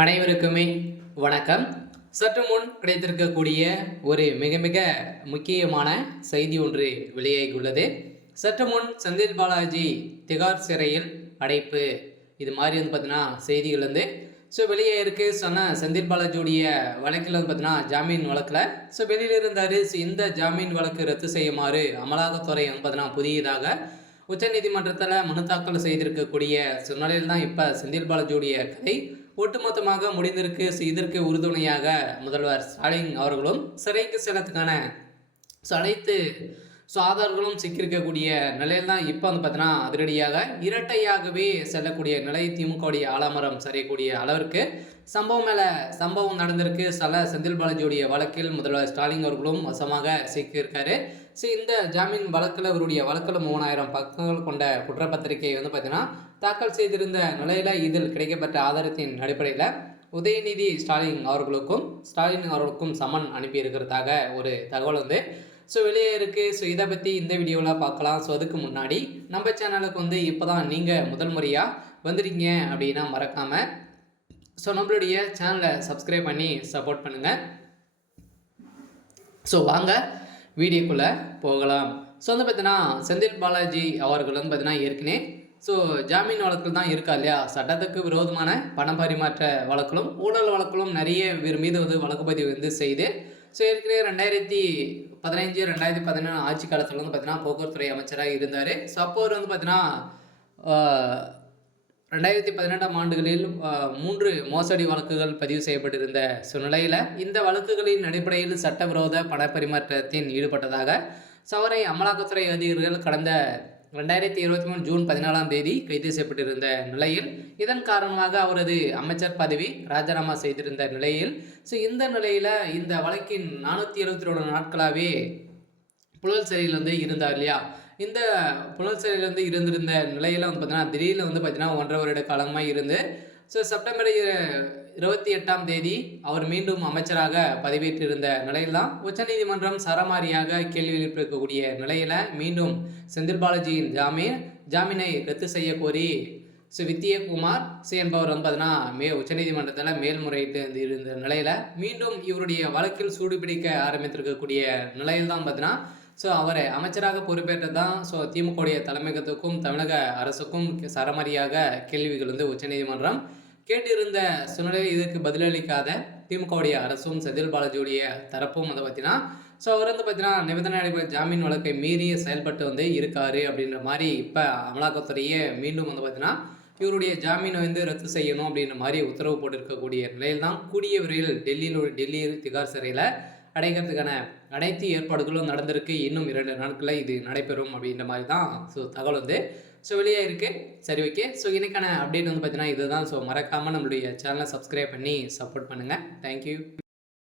அனைவருக்குமே வணக்கம். சற்று முன் கிடைத்திருக்கக்கூடிய ஒரு மிக மிக முக்கியமான செய்தி ஒன்று வெளியாகியுள்ளது. சற்று முன் செந்தில் பாலாஜி திகார் சிறையில் அடைப்பு, இது மாதிரி பார்த்தீங்கன்னா செய்திகள் வெளியே இருக்கு. சொன்ன செந்தில் பாலாஜியுடைய வழக்கில் பார்த்தீங்கன்னா ஜாமீன் வழக்கில் வெளியில் இருந்தார். இந்த ஜாமீன் வழக்கு ரத்து செய்யுமாறு அமலாக்கத்துறை பார்த்தீங்கன்னா புதியதாக உச்சநீதிமன்றத்தில் மனு தாக்கல் செய்திருக்கக்கூடிய சூழ்நிலையில் தான் இப்போ செந்தில் பாலாஜியுடைய கதை ஒட்டுமொத்தமாக முடிந்திருக்கு. இதற்கு உறுதுணையாக முதல்வர் ஸ்டாலின் அவர்களும் சிறைக்கு செல்லத்துக்கான அனைத்து ஆதாரங்களும் சிக்கியிருக்கக்கூடிய நிலையில் தான் இப்போ பார்த்தீங்கன்னா அதிரடியாக இரட்டையாகவே செல்லக்கூடிய நிலை திமுகவுடைய ஆலமரம் சரியக்கூடிய அளவிற்கு சம்பவம் மேலே சம்பவம் நடந்திருக்கு. செந்தில் பாலாஜியுடைய வழக்கில் முதல்வர் ஸ்டாலின் அவர்களும் வசமாக சிக்கியிருக்காரு. இந்த ஜாமீன் வழக்கில் அவருடைய வழக்கில் 3000 பக்கங்கள் கொண்ட குற்றப்பத்திரிகை பார்த்தீங்கன்னா தாக்கல் செய்திருந்த நிலையில் இதில் கிடைக்கப்பட்ட ஆதாரத்தின் அடிப்படையில் உதயநிதி ஸ்டாலின் அவர்களுக்கும் சமன் அனுப்பியிருக்கிறதாக ஒரு தகவல் வெளியே இருக்குது. இதை பற்றி இந்த வீடியோவில் பார்க்கலாம். அதுக்கு முன்னாடி நம்ம சேனலுக்கு இப்போ தான் நீங்கள் முதல் முறையாக வந்துருக்கீங்க அப்படின்னா மறக்காமல் நம்மளுடைய சேனலை சப்ஸ்கிரைப் பண்ணி சப்போர்ட் பண்ணுங்கள். வாங்க வீடியோக்குள்ளே போகலாம். பார்த்தீங்கன்னா செந்தில் பாலாஜி அவர்கள் பார்த்தீங்கன்னா ஏற்கனவே ஜாமீன் வழக்கில் தான் இருக்கா இல்லையா, சட்டத்துக்கு விரோதமான பண பரிமாற்ற வழக்கிலும் ஊழல் வழக்கிலும் நிறைய மீது வழக்கு பதிவு செய்து ஏற்கனவே 2015 2017 ஆட்சி காலத்தில் பார்த்தீங்கன்னா போக்குவரத்துறை அமைச்சராக இருந்தார். அப்போ அவர் பார்த்தீங்கன்னா 2018ஆம் ஆண்டுகளில் 3 மோசடி வழக்குகள் பதிவு செய்யப்பட்டிருந்த சூழ்நிலையில் இந்த வழக்குகளின் அடிப்படையில் சட்டவிரோத பண பரிமாற்றத்தில் ஈடுபட்டதாக அவரை அமலாக்கத்துறை அதிகாரிகள் கடந்த 2023 ஜூன் 14ஆம் தேதி கைது செய்யப்பட்டிருந்த நிலையில் இதன் காரணமாக அவரது அமைச்சர் பதவி ராஜினாமா செய்திருந்த நிலையில் இந்த நிலையில் இந்த வழக்கின் 472 நாட்களாகவே புழல் சிறையில் இருந்தார் இல்லையா. இந்த புழல் சிறையில் இருந்திருந்த நிலையில் பார்த்தீங்கன்னா திடீர்னு பார்த்தீங்கன்னா 1.5 வருட காலமாக இருந்து செப்டம்பர் 28ஆம் தேதி அவர் மீண்டும் அமைச்சராக பதவியேற்றிருந்த நிலையில் தான் உச்சநீதிமன்றம் சரமாரியாக கேள்வி எழுப்பியிருக்கக்கூடிய நிலையில் மீண்டும் செந்தில் பாலாஜியின் ஜாமீனை ரத்து செய்ய கோரி வித்யகுமார் என்பவர் பார்த்தீங்கன்னா உச்சநீதிமன்றத்தில் மேல்முறையிட்டு இருந்த நிலையில் மீண்டும் இவருடைய வழக்கில் சூடுபிடிக்க ஆரம்பித்திருக்கக்கூடிய நிலையில் தான் பார்த்தீங்கன்னா அவரை அமைச்சராக பொறுப்பேற்றது தான் திமுகவுடைய தலைமையகத்துக்கும் தமிழக அரசுக்கும் சரமாரியாக கேள்விகள் உச்சநீதிமன்றம் கேட்டிருந்த சூழ்நிலையில் இதற்கு பதிலளிக்காத திமுகவுடைய அரசும் செந்தில் பாலாஜியுடைய தரப்பும் பார்த்தீங்கன்னா அவர் பார்த்தீங்கன்னா நிபந்தனை அடிப்படை ஜாமீன் வழக்கை மீறி செயல்பட்டு இருக்காரு அப்படின்ற மாதிரி இப்போ அமலாக்கத்துறையே மீண்டும் பார்த்தீங்கன்னா இவருடைய ஜாமீனை ரத்து செய்யணும் அப்படின்ற மாதிரி உத்தரவு போட்டிருக்கக்கூடிய நிலையில் தான் கூடிய விரைவில் டெல்லி திகார் சிறையில் அடைக்கிறதுக்கான அனைத்து ஏற்பாடுகளும் நடந்திருக்கு. இன்னும் 2 நாட்களில் இது நடைபெறும் அப்படின்ற மாதிரி தான் தகவல் வெளியே இருக்குது. சரி, ஓகே. இன்னைக்கான அப்டேட் பார்த்தீங்கன்னா இதுதான். மறக்காமல் நம்மளுடைய சேனலை சப்ஸ்கிரைப் பண்ணி சப்போர்ட் பண்ணுங்கள். தேங்க்யூ.